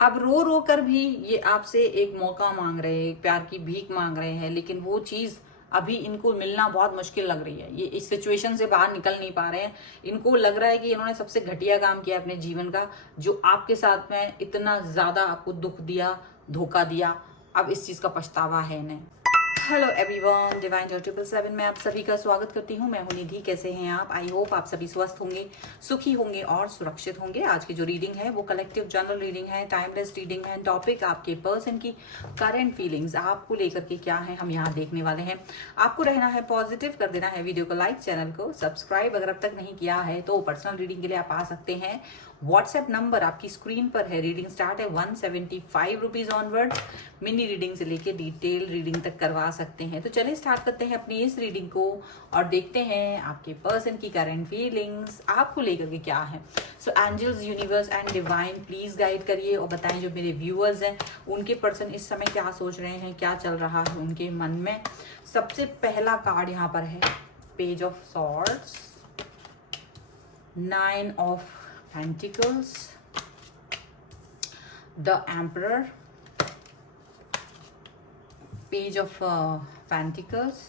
अब रो रो कर भी ये आपसे एक मौका मांग रहे हैं, एक प्यार की भीख मांग रहे हैं, लेकिन वो चीज अभी इनको मिलना बहुत मुश्किल लग रही है। ये इस सिचुएशन से बाहर निकल नहीं पा रहे हैं। इनको लग रहा है कि इन्होंने सबसे घटिया काम किया अपने जीवन का, जो आपके साथ में इतना ज्यादा आपको दुख दिया, धोखा दिया। अब इस चीज का पछतावा है इन्हें। हेलो एवरीवन, डिवाइन 777 में आप सभी का स्वागत करती हूँ। मैं हूं निधि। कैसे हैं आप? आई होप आप सभी स्वस्थ होंगे, सुखी होंगे और सुरक्षित होंगे। आज की जो रीडिंग है वो कलेक्टिव जनरल रीडिंग है, टाइमलेस रीडिंग है। टॉपिक आपके पर्सन की करंट फीलिंग्स आपको लेकर के क्या है, हम यहाँ देखने वाले हैं। आपको रहना है पॉजिटिव, कर देना है वीडियो को लाइक, चैनल को सब्सक्राइब अगर अब तक नहीं किया है तो। पर्सनल रीडिंग के लिए आप आ सकते हैं। व्हाट्सएप नंबर आपकी स्क्रीन पर है। रीडिंग स्टार्ट है 175 रुपीज ऑनवर्ड। मिनी रीडिंग से लेके डिटेल रीडिंग तक करवा सकते हैं। तो चलिए स्टार्ट करते हैं अपनी इस रीडिंग को और देखते हैं आपके पर्सन की करंट फीलिंग्स आपको लेकर के क्या है। So angels, universe and divine please guide करिए और बताएं जो मेरे व्यूअर्स हैं उनके पर्सन इस समय क्या सोच रहे हैं, क्या चल रहा है उनके मन में। सबसे पहला कार्ड यहाँ पर है page of swords, 9 of Pentacles, the Emperor, Page of Pentacles,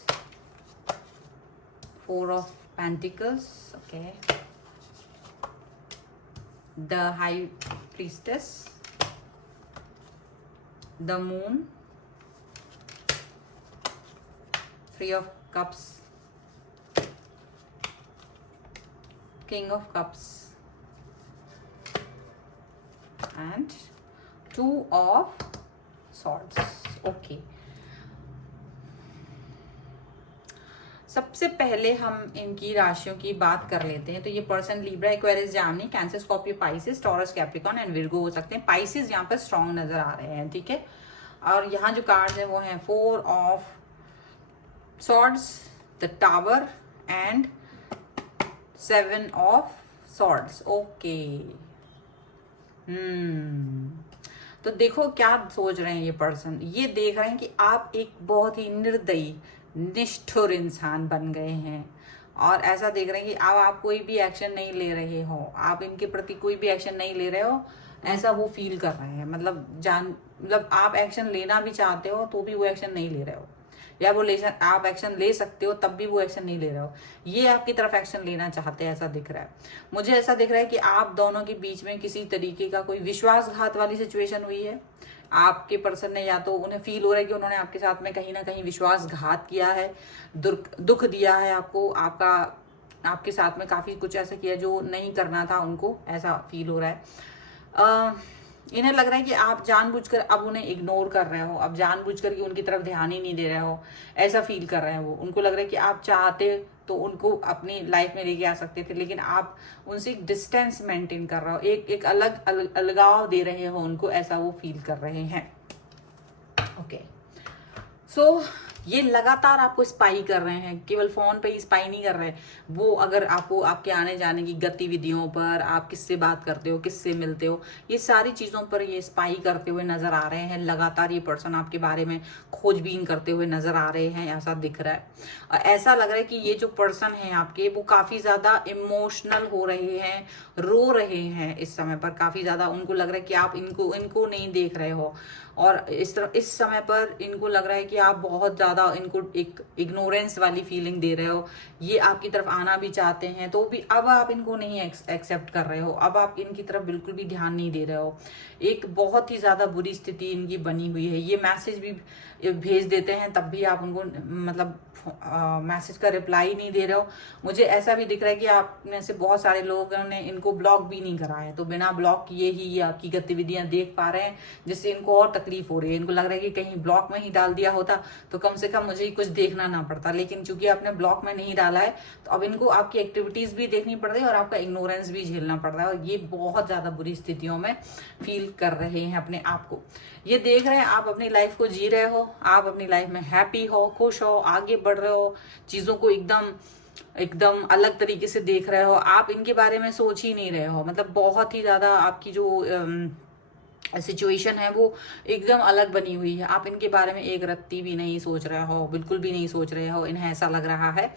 4 of Pentacles, okay, the High Priestess, the Moon, 3 of Cups, King of Cups, and 2 of Swords. Okay. सबसे पहले हम इनकी राशियों की बात कर लेते हैं। तो ये person Libra, Aquarius, Gemini, cancer, Scorpio, Pisces, taurus, Capricorn and Virgo हो सकते हैं। पाइसेस यहाँ पर स्ट्रॉन्ग नजर आ रहे हैं, ठीक है। और यहाँ जो कार्ड्स हैं वो हैं 4 of swords, the tower and 7 of swords. Okay. तो देखो क्या सोच रहे हैं ये पर्सन। ये देख रहे हैं कि आप एक बहुत ही निर्दयी, निष्ठुर इंसान बन गए हैं और ऐसा देख रहे हैं कि अब आप कोई भी एक्शन नहीं ले रहे हो, आप इनके प्रति कोई भी एक्शन नहीं ले रहे हो, ऐसा वो फील कर रहे हैं। मतलब आप एक्शन लेना भी चाहते हो तो भी वो एक्शन नहीं ले रहे हो, या वो आप एक्शन ले सकते हो तब भी वो एक्शन नहीं ले रहे हो। ये आपकी तरफ एक्शन लेना चाहते हैं, ऐसा दिख रहा है मुझे। ऐसा दिख रहा है कि आप दोनों के बीच में किसी तरीके का कोई विश्वासघात वाली सिचुएशन हुई है। आपके पर्सन ने, या तो उन्हें फील हो रहा है कि उन्होंने आपके साथ में कहीं ना कहीं विश्वासघात किया है, दुख दिया है आपको, आपके साथ में काफी कुछ ऐसा किया जो नहीं करना था उनको, ऐसा फील हो रहा है। इन्हें लग रहा है कि आप जानबूझकर अब उन्हें इग्नोर कर रहे हो, अब जानबूझकर कि उनकी तरफ ध्यान ही नहीं दे रहे हो, ऐसा फील कर रहे हैं वो। उनको लग रहा है कि आप चाहते तो उनको अपनी लाइफ में लेके आ सकते थे, लेकिन आप उनसे एक डिस्टेंस मेंटेन कर रहे हो, एक अलगाव दे रहे हो उनको, ऐसा वो फील कर रहे हैं। ओके। सो ये लगातार आपको स्पाई कर रहे हैं, केवल फोन पे ही स्पाई नहीं कर रहे। वो अगर आपको आपके आने जाने की गतिविधियों पर, आप किससे बात करते हो, किससे मिलते हो, ये सारी चीजों पर ये स्पाई करते हुए नजर आ रहे हैं। लगातार ये पर्सन आपके बारे में खोजबीन करते हुए नजर आ रहे हैं, ऐसा दिख रहा है। और ऐसा लग रहा है कि ये जो पर्सन है आपके, वो काफी ज्यादा इमोशनल हो रहे हैं, रो रहे हैं इस समय पर काफी ज्यादा। उनको लग रहा है कि आप इनको नहीं देख रहे हो, और इस समय पर इनको लग रहा है कि आप बहुत ज्यादा इनको एक इग्नोरेंस वाली फीलिंग दे रहे हो। ये आपकी तरफ आना भी चाहते हैं तो भी अब आप इनको नहीं एक्सेप्ट कर रहे हो, अब आप इनकी तरफ बिल्कुल भी ध्यान नहीं दे रहे हो। एक बहुत ही ज्यादा बुरी स्थिति इनकी बनी हुई है। ये मैसेज भी भेज देते हैं तब भी आप उनको मतलब मैसेज का रिप्लाई नहीं दे रहे हो। मुझे ऐसा भी दिख रहा है कि आप में से बहुत सारे लोगों ने इनको ब्लॉक भी नहीं करा है, तो बिना ब्लॉक किए ही ये आपकी गतिविधियां देख पा रहे हैं, जिससे इनको और तकलीफ हो रही है। इनको लग रहा है कि कहीं ब्लॉक में ही डाल दिया होता तो कम से कम मुझे कुछ देखना ना पड़ता, लेकिन चूंकि आपने ब्लॉक में नहीं डाला है तो अब इनको आपकी एक्टिविटीज भी देखनी पड़ रही है और आपका इग्नोरेंस भी झेलना पड़ रहा है, और ये बहुत ज्यादा बुरी स्थितियों में फील कर रहे हैं अपने आप को। ये देख रहे हैं आप अपनी लाइफ को जी रहे हो, आप अपनी लाइफ में हैप्पी हो, खुश हो, आगे बढ़ रहे हो, चीजों को एकदम अलग तरीके से देख रहे हो। आप इनके बारे में सोच ही नहीं रहे हो, मतलब बहुत ही ज्यादा आपकी जो सिचुएशन है वो एकदम अलग बनी हुई है। आप इनके बारे में एक रत्ती भी नहीं सोच रहे हो, बिल्कुल भी नहीं सोच रहे हो, इन्हें ऐसा लग रहा है।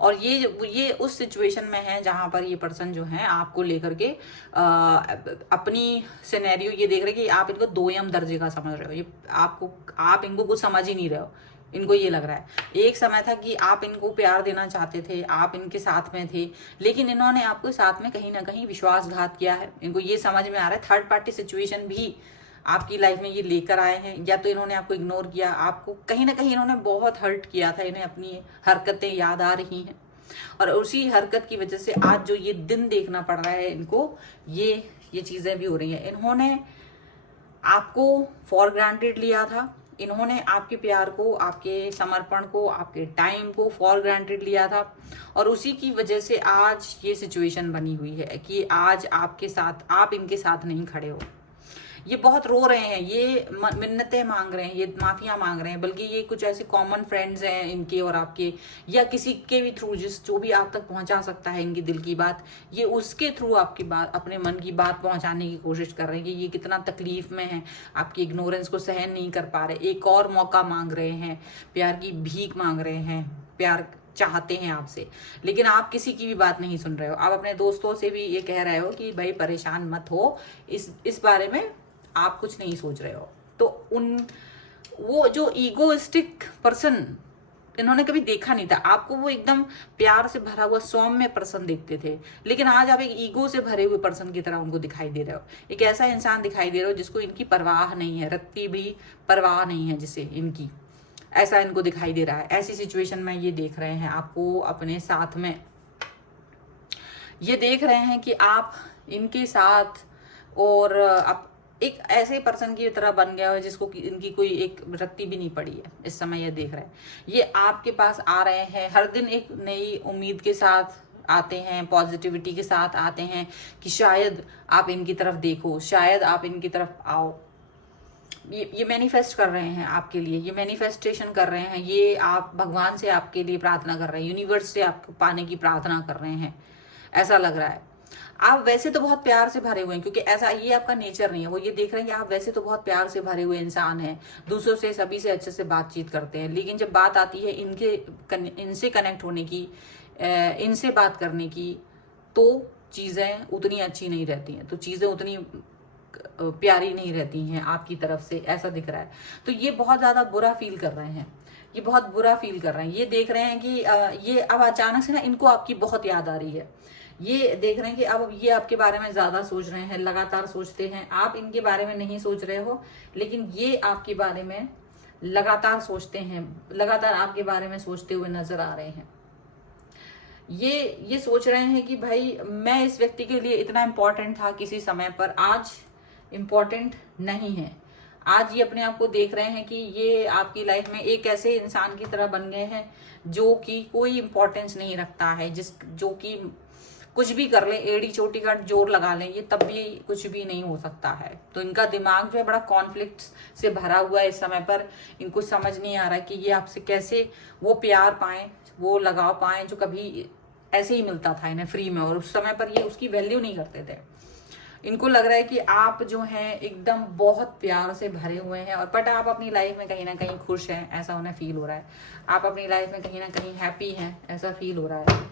और ये उस सिचुएशन में है जहां पर ये पर्सन जो है आपको लेकर के अपनी सिनेरियो ये देख रहे हैं कि आप इनको दोयम दर्जे का समझ रहे हो। ये आप इनको कुछ समझ ही नहीं रहे हो। इनको ये लग रहा है एक समय था कि आप इनको प्यार देना चाहते थे, आप इनके साथ में थे, लेकिन इन्होंने आपको साथ में कहीं ना कहीं विश्वासघात किया है। इनको ये समझ में आ रहा है थर्ड पार्टी सिचुएशन भी आपकी लाइफ में ये लेकर आए हैं, या तो इन्होंने आपको इग्नोर किया, आपको कहीं ना कहीं इन्होंने बहुत हर्ट किया था, इन्हें अपनी हरकतें याद आ रही हैं और उसी हरकत की वजह से आज जो ये दिन देखना पड़ रहा है इनको, ये चीजें भी हो रही हैं। इन्होंने आपको फॉर ग्रांटेड लिया था, इन्होंने आपके प्यार को, आपके समर्पण को, आपके टाइम को फॉर ग्रांटेड लिया था और उसी की वजह से आज ये सिचुएशन बनी हुई है कि आज आपके साथ, आप इनके साथ नहीं खड़े हो। ये बहुत रो रहे हैं, ये मिन्नतें मांग रहे हैं, ये माफिया मांग रहे हैं, बल्कि ये कुछ ऐसे कॉमन फ्रेंड्स हैं इनके और आपके, या किसी के भी थ्रू जो भी आप तक पहुंचा सकता है इनकी दिल की बात, ये उसके थ्रू आपकी बात, अपने मन की बात पहुंचाने की कोशिश कर रहे हैं कि ये कितना तकलीफ में है, आपकी इग्नोरेंस को सहन नहीं कर पा रहे, एक और मौका मांग रहे हैं, प्यार की भीख मांग रहे हैं, प्यार चाहते हैं आपसे, लेकिन आप किसी की भी बात नहीं सुन रहे हो। आप अपने दोस्तों से भी ये कह रहे हो कि भाई परेशान मत हो, इस बारे में आप कुछ नहीं सोच रहे हो। तो वो जो ईगोइस्टिक पर्सन इन्होंने कभी देखा नहीं था आपको, वो एकदम प्यार से भरा हुआ सौम्य पर्सन देखते थे, लेकिन आज आप एक ईगो से भरे हुए पर्सन की तरह उनको दिखाई दे रहे हो। एक ऐसा इंसान दिखाई दे रहे हो जिसको इनकी परवाह नहीं है, रत्ती भी परवाह नहीं है जिसे इनकी, ऐसा इनको दिखाई दे रहा है। ऐसी सिचुएशन में ये देख रहे हैं आपको अपने साथ में, ये देख रहे हैं कि आप इनके साथ, और आप एक ऐसे पर्सन की तरह बन गया हो जिसको इनकी कोई एक रत्ती भी नहीं पड़ी है इस समय। ये देख रहे हैं, ये आपके पास आ रहे हैं हर दिन एक नई उम्मीद के साथ आते हैं, पॉजिटिविटी के साथ आते हैं कि शायद आप इनकी तरफ देखो, शायद आप इनकी तरफ आओ। ये मैनिफेस्ट कर रहे हैं आपके लिए, ये मैनिफेस्टेशन कर रहे हैं, ये आप भगवान से आपके लिए प्रार्थना कर रहे हैं, यूनिवर्स से आपको पाने की प्रार्थना कर रहे हैं, ऐसा लग रहा है। आप वैसे तो बहुत प्यार से भरे हुए हैं, क्योंकि ऐसा ये आपका नेचर नहीं है। वो ये देख रहे हैं कि आप वैसे तो बहुत प्यार से भरे हुए इंसान हैं, दूसरों से सभी से अच्छे से बातचीत करते हैं, लेकिन जब बात आती है इनसे कनेक्ट होने की, इनसे बात करने की, तो चीज़ें उतनी अच्छी नहीं रहती हैं, तो चीज़ें उतनी प्यारी नहीं रहती हैं आपकी तरफ से, ऐसा दिख रहा है। तो ये बहुत ज़्यादा बुरा फील कर रहे हैं, ये बहुत बुरा फील कर रहे हैं। ये देख रहे हैं कि ये अब अचानक से ना इनको आपकी बहुत याद आ रही है। ये देख रहे हैं कि अब ये आपके बारे में ज्यादा सोच रहे हैं, लगातार सोचते हैं। आप इनके बारे में नहीं सोच रहे हो, लेकिन ये आपके बारे में लगातार सोचते हैं, लगातार आपके बारे में सोचते हुए नजर आ रहे हैं। ये सोच रहे हैं कि भाई मैं इस व्यक्ति के लिए इतना इम्पोर्टेंट था किसी समय पर, आज इम्पोर्टेंट नहीं है। आज ये अपने आप को देख रहे हैं कि ये आपकी लाइफ में एक ऐसे इंसान की तरह बन गए हैं जो कि कोई इम्पोर्टेंस नहीं रखता है, जो कि कुछ भी कर ले, एड़ी चोटी का जोर लगा लें, ये तब भी कुछ भी नहीं हो सकता है। तो इनका दिमाग जो है बड़ा कॉन्फ्लिक्ट से भरा हुआ है इस समय पर। इनको समझ नहीं आ रहा है कि ये आपसे कैसे वो प्यार पाएं, वो लगाव पाएं जो कभी ऐसे ही मिलता था इन्हें फ्री में, और उस समय पर ये उसकी वैल्यू नहीं करते थे। इनको लग रहा है कि आप जो हैं एकदम बहुत प्यार से भरे हुए हैं, और बट आप अपनी लाइफ में कहीं ना कहीं खुश हैं, ऐसा उन्हें फील हो रहा है। आप अपनी लाइफ में कहीं ना कहीं हैप्पी हैं, ऐसा फील हो रहा है।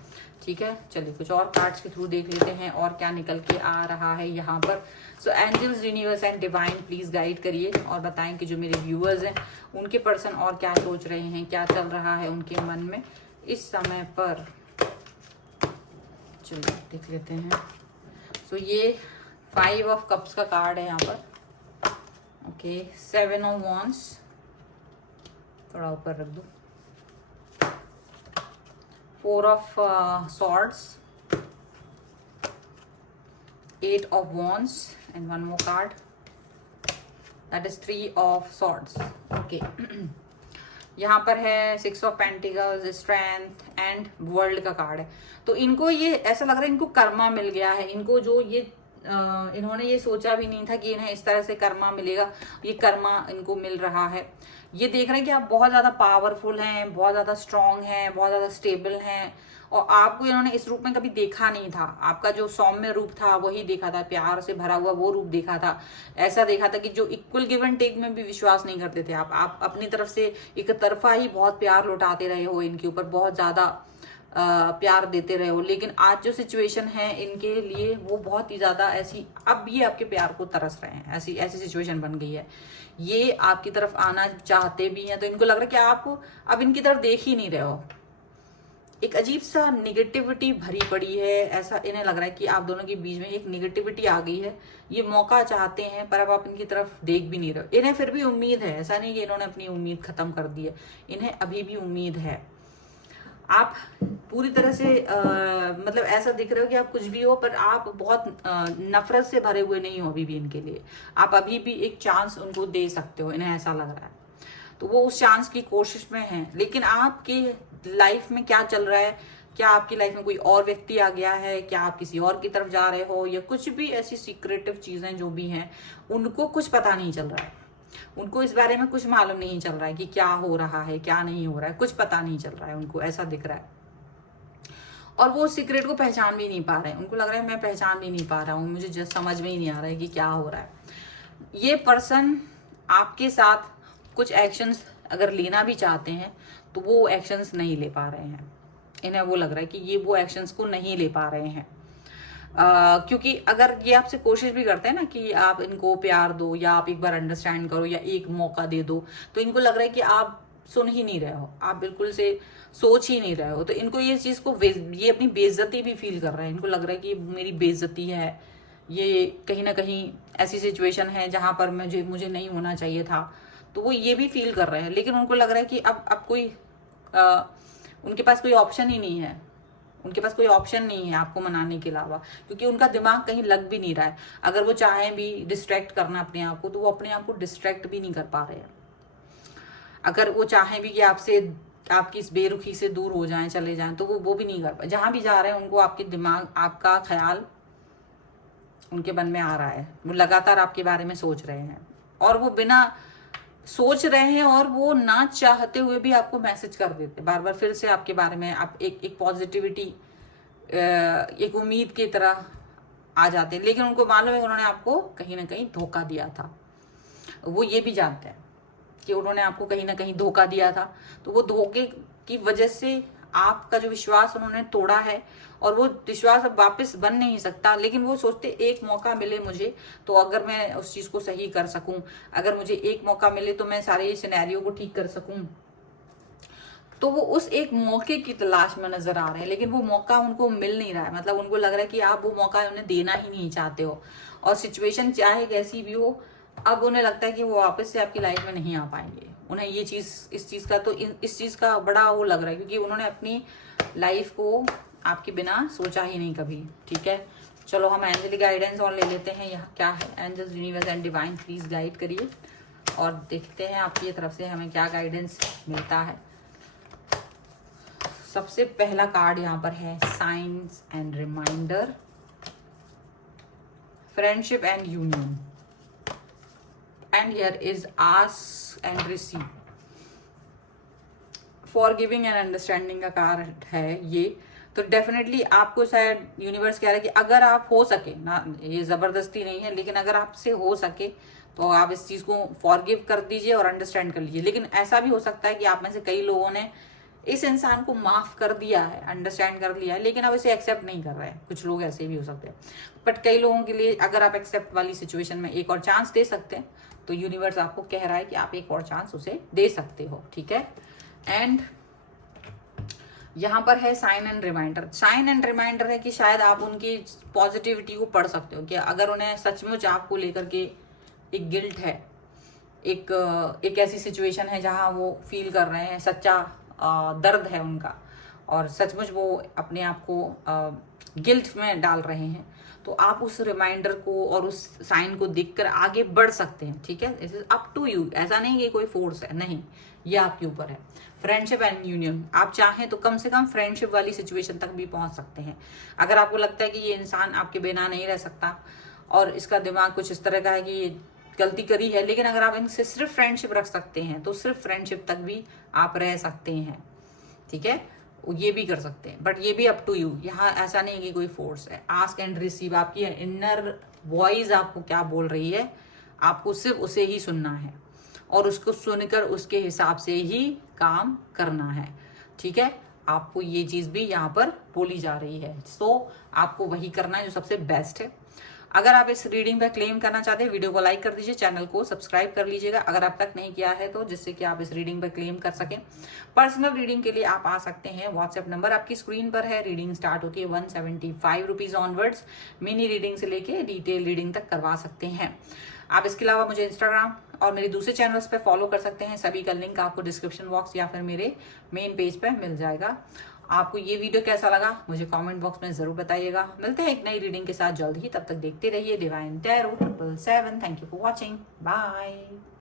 ठीक है, चलिए कुछ और कार्ड्स के थ्रू देख लेते हैं और क्या निकल के आ रहा है यहाँ पर। So angels, universe and divine please guide करिए और बताएं कि जो मेरे व्यूअर्स हैं उनके पर्सन और क्या सोच रहे हैं, क्या चल रहा है उनके मन में इस समय पर। चलिए देख लेते हैं। सो ये 5 ऑफ कप्स का कार्ड है यहाँ पर। ओके, 7 ऑफ वॉन्ड्स थोड़ा ऊपर रख दो, 4 of swords, 8 of wands and one more card, that is 3 of swords. Okay. यहाँ पर है 6 of pentacles, strength and world का कार्ड है। तो इनको ये ऐसा लग रहा है इनको कर्मा मिल गया है। इनको जो ये इन्होंने ये सोचा भी नहीं था कि इन्हें इस तरह से कर्मा मिलेगा, ये कर्मा इनको मिल रहा है। ये देख रहे हैं कि आप बहुत ज़्यादा पावरफुल हैं, बहुत ज़्यादा स्ट्रांग हैं, बहुत ज़्यादा स्टेबल हैं, और आपको इन्होंने इस रूप में कभी देखा नहीं था। आपका जो सौम्य रूप था वही देखा था, प्यार से भरा हुआ वो रूप देखा था। ऐसा देखा था कि जो इक्वल गिव एंड टेक में भी विश्वास नहीं करते थे आप अपनी तरफ से एक तरफा ही बहुत प्यार लौटाते रहे हो, इनके ऊपर बहुत ज्यादा प्यार देते रहे हो। लेकिन आज जो सिचुएशन है इनके लिए वो बहुत ही ज्यादा ऐसी, अब ये आपके प्यार को तरस रहे हैं, ऐसी ऐसी सिचुएशन बन गई है। ये आपकी तरफ आना चाहते भी हैं, तो इनको लग रहा है कि आप अब इनकी तरफ देख ही नहीं रहे हो। एक अजीब सा निगेटिविटी भरी पड़ी है, ऐसा इन्हें लग रहा है कि आप दोनों के बीच में एक निगेटिविटी आ गई है। ये मौका चाहते हैं पर अब आप इनकी तरफ देख भी नहीं रहे हो। इन्हें फिर भी उम्मीद है, ऐसा नहीं कि इन्होंने अपनी उम्मीद खत्म कर दी है, इन्हें अभी भी उम्मीद है। आप पूरी तरह से मतलब ऐसा दिख रहे हो कि आप कुछ भी हो, पर आप बहुत नफरत से भरे हुए नहीं हो अभी भी इनके लिए। आप अभी भी एक चांस उनको दे सकते हो, इन्हें ऐसा लग रहा है। तो वो उस चांस की कोशिश में है। लेकिन आपकी लाइफ में क्या चल रहा है, क्या आपकी लाइफ में कोई और व्यक्ति आ गया है, क्या आप किसी और की तरफ जा रहे हो, या कुछ भी ऐसी सीक्रेटिव चीजें जो भी हैं उनको कुछ पता नहीं चल रहा है। उनको इस बारे में कुछ मालूम नहीं चल रहा है कि क्या हो रहा है क्या नहीं हो रहा है, कुछ पता नहीं चल रहा है उनको, ऐसा दिख रहा है। और वो सीक्रेट को पहचान भी नहीं पा रहे हैं। उनको लग रहा है मैं पहचान भी नहीं पा रहा हूँ, मुझे जस्ट समझ में ही नहीं आ रहा है कि क्या हो रहा है। ये पर्सन आपके साथ कुछ एक्शंस अगर लेना भी चाहते हैं तो वो एक्शंस नहीं ले पा रहे हैं। इन्हें वो लग रहा है कि ये वो एक्शंस को नहीं ले पा रहे हैं। क्योंकि अगर ये आपसे कोशिश भी करते हैं ना कि आप इनको प्यार दो या आप एक बार अंडरस्टैंड करो या एक मौका दे दो, तो इनको लग रहा है कि आप सुन ही नहीं रहे हो, आप बिल्कुल से सोच ही नहीं रहे हो। तो इनको ये चीज को ये अपनी बेइज्जती भी फील कर रहे हैं। इनको लग रहा है कि मेरी बेइज्जती है, ये कहीं ना कहीं ऐसी सिचुएशन है जहां पर मुझे नहीं होना चाहिए था। तो वो ये भी फील कर रहे हैं। लेकिन उनको लग रहा है कि अब कोई उनके पास कोई ऑप्शन ही नहीं है। उनके पास कोई ऑप्शन नहीं है आपको मनाने के अलावा, क्योंकि उनका दिमाग कहीं लग भी नहीं रहा है। अगर वो चाहें भी डिस्ट्रैक्ट करना अपने आप को, तो वो अपने आप को डिस्ट्रैक्ट भी नहीं कर पा रहे हैं। अगर वो चाहें भी कि आपसे आपकी इस बेरुखी से दूर हो जाएं, चले जाएं, तो वो भी नहीं कर पा। जहां भी जा रहे हैं उनको आपके दिमाग, आपका ख्याल उनके मन में आ रहा है। वो लगातार आपके बारे में सोच रहे हैं, और वो बिना सोच रहे हैं और वो ना चाहते हुए भी आपको मैसेज कर देते बार बार फिर से आपके बारे में। आप एक पॉजिटिविटी, एक उम्मीद की तरह आ जाते हैं। लेकिन उनको मालूम है उन्होंने आपको कहीं ना कहीं धोखा दिया था। वो ये भी जानते हैं कि उन्होंने आपको कहीं ना कहीं धोखा दिया था। तो वो धोखे की वजह से आपका जो विश्वास उन्होंने तोड़ा है, और वो विश्वास अब वापस बन नहीं सकता। लेकिन वो सोचते एक मौका मिले मुझे, तो अगर मैं उस चीज को सही कर सकूं, अगर मुझे एक मौका मिले तो मैं सारे सिनेरियो को ठीक कर सकूं। तो वो उस एक मौके की तलाश में नजर आ रहे हैं, लेकिन वो मौका उनको मिल नहीं रहा है। मतलब उनको लग रहा है कि आप वो मौका उन्हें देना ही नहीं चाहते हो, और सिचुएशन चाहे कैसी भी हो, अब उन्हें लगता है कि वो वापस से आपकी लाइफ में नहीं आ पाएंगे। उन्हें ये चीज, इस चीज का बड़ा वो लग रहा है, क्योंकि उन्होंने अपनी लाइफ को आपके बिना सोचा ही नहीं कभी। ठीक है, चलो हम एंजलिक गाइडेंस और ले लेते हैं। यहाँ क्या है, angels, universe and divine please guide करिए, और देखते हैं आपकी तरफ से हमें क्या गाइडेंस मिलता है। सबसे पहला कार्ड यहाँ पर है signs and reminder, friendship and union, and here is ask and receive. Forgiving and understanding का कार्ड है ये। तो डेफिनेटली आपको शायद यूनिवर्स कह रहा है कि अगर आप हो सके ना, ये जबरदस्ती नहीं है, लेकिन अगर आपसे हो सके तो आप इस चीज को फॉरगिव कर दीजिए और अंडरस्टैंड कर लीजिए। लेकिन ऐसा भी हो सकता है कि आप में से कई लोगों ने इस इंसान को माफ कर दिया है, अंडरस्टैंड कर लिया है, लेकिन अब इसे एक्सेप्ट नहीं कर रहे हैं। कुछ लोग ऐसे भी हो सकते हैं, बट कई लोगों के लिए अगर आप एक्सेप्ट वाली सिचुएशन में एक और चांस दे सकते हैं, तो यूनिवर्स आपको कह रहा है कि आप एक और चांस उसे दे सकते हो। ठीक है, एंड यहाँ पर है sign and reminder. Sign and reminder है कि शायद आप उनकी पॉजिटिविटी को पढ़ सकते हो, कि अगर उन्हें सचमुच आपको लेकर के एक गिल्ट है, एक ऐसी सिचुएशन है जहां वो फील कर रहे हैं, सच्चा दर्द है उनका, और सचमुच वो अपने आप को गिल्ट में डाल रहे हैं, तो आप उस रिमाइंडर को और उस साइन को देखकर आगे बढ़ सकते हैं। ठीक है, it is up to you. ऐसा नहीं कि कोई फोर्स है, नहीं, ये आपके ऊपर है। फ्रेंडशिप एंड यूनियन, आप चाहें तो कम से कम फ्रेंडशिप वाली सिचुएशन तक भी पहुंच सकते हैं। अगर आपको लगता है कि ये इंसान आपके बिना नहीं रह सकता और इसका दिमाग कुछ इस तरह का है कि ये गलती करी है, लेकिन अगर आप इनसे सिर्फ फ्रेंडशिप रख सकते हैं तो सिर्फ फ्रेंडशिप तक भी आप रह सकते हैं। ठीक है, ये भी कर सकते हैं, बट ये भी अप टू यू। यहाँ ऐसा नहीं है कि कोई फोर्स है। आस्क एंड रिसीव, आपकी इनर वॉइस आपको क्या बोल रही है, आपको सिर्फ उसे ही सुनना है और उसको सुनकर उसके हिसाब से ही काम करना है। ठीक है, आपको ये चीज भी यहाँ पर बोली जा रही है। सो आपको वही करना है जो सबसे बेस्ट है। अगर आप इस रीडिंग पर क्लेम करना चाहते हैं, वीडियो को लाइक कर दीजिए, चैनल को सब्सक्राइब कर लीजिएगा अगर आप तक नहीं किया है तो, जिससे कि आप इस रीडिंग पर क्लेम कर सकें। पर्सनल रीडिंग के लिए आप आ सकते हैं, व्हाट्सएप नंबर आपकी स्क्रीन पर है। रीडिंग स्टार्ट होती है 175 रुपीज ऑनवर्ड्स। मिनी रीडिंग से लेके डिटेल रीडिंग तक करवा सकते हैं। आप इसके अलावा मुझे इंस्टाग्राम और मेरे दूसरे चैनल्स पे फॉलो कर सकते हैं। सभी का लिंक आपको डिस्क्रिप्शन बॉक्स या फिर मेरे मेन पेज पे मिल जाएगा। आपको ये वीडियो कैसा लगा मुझे कमेंट बॉक्स में जरूर बताइएगा। मिलते हैं एक नई रीडिंग के साथ जल्द ही, तब तक देखते रहिए divine tarot 777। Thank you for watching, bye.